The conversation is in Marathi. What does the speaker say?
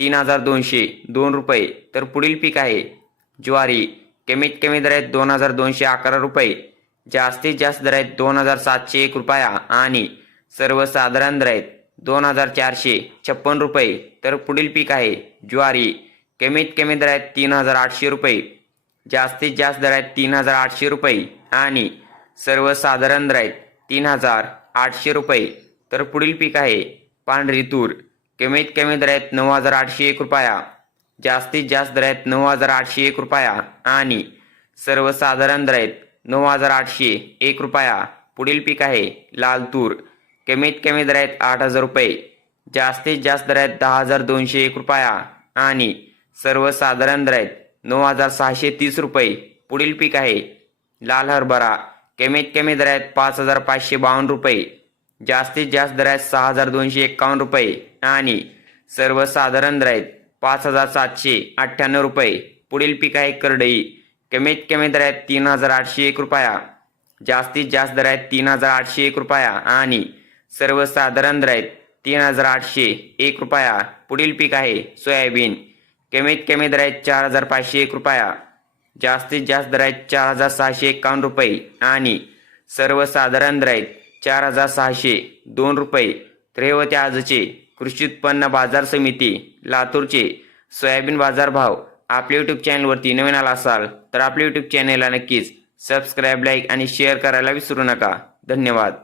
तीन हजार दोनशे दोन रुपये. तर पुढील पीक आहे ज्वारी. कमीत कमी दर आहेत दोन हजार दोनशे अकरा रुपये. जास्तीत जास्त दर आहेत दोन हजार सातशे एक रुपया. आणि सर्वसाधारण दर आहेत दोन हजार चारशे छप्पन रुपये. तर पुढील पीक आहे ज्वारी. कमीत कमी दर आहेत तीन हजार आठशे रुपये. जास्तीत जास्त दर आहेत तीन हजार आठशे रुपये. आणि सर्वसाधारण दर आहेत तीन हजार आठशे रुपये. तर पुढील पीक आहे पांढरी तूर. कमीत कमी दर आहेत नऊ हजार आठशे एक रुपया जास्तीत जास्त दर आहेत नऊ हजार आठशे एक रुपया आणि सर्वसाधारण दर आहेत नऊ हजार आठशे एक रुपया. पुढील पीक आहे लाल तूर कमीत कमी दर आहेत आठ हजार रुपये जास्तीत जास्त दर आहेत दहा हजार दोनशे एक रुपया आणि सर्वसाधारण दर आहेत नऊ हजार सहाशे तीस रुपये. पुढील पीक आहे लाल हरभरा. कमीत कमी दर आहेत पाच हजार पाचशे बावन्न रुपये जास्तीत जास्त दर आहेत सहा हजार दोनशे एक्कावन्न रुपये आणि सर्वसाधारण दर आहेत पाच हजार सातशे अठ्ठ्याण्णव रुपये. पुढील पीक आहे करडई. कमीत कमी दर आहेत तीन हजार आठशे एक रुपया. जास्तीत जास्त दर आहेत तीन हजार आठशे एक रुपया आणि सर्वसाधारण दर आहेत तीन हजार आठशे एक रुपया. पुढील पीक आहे सोयाबीन. कमीत कमी दर आहेत चार हजार पाचशे एक रुपया. जास्तीत जास्त दर आहेत चार हजार सहाशे एक्कावन्न रुपये आणि सर्वसाधारण दर आहेत चार हजार सहाशे दोन रुपये. त्रेवते आजचे कृषी उत्पन्न बाजार समिती लातूरचे सोयाबीन बाजार भाव आपल्या यूट्यूब चॅनलवरती नवीन आला असाल तर आपल्या यूट्यूब चॅनलला नक्कीच सबस्क्राईब लाईक आणि शेअर करायला विसरू नका. धन्यवाद.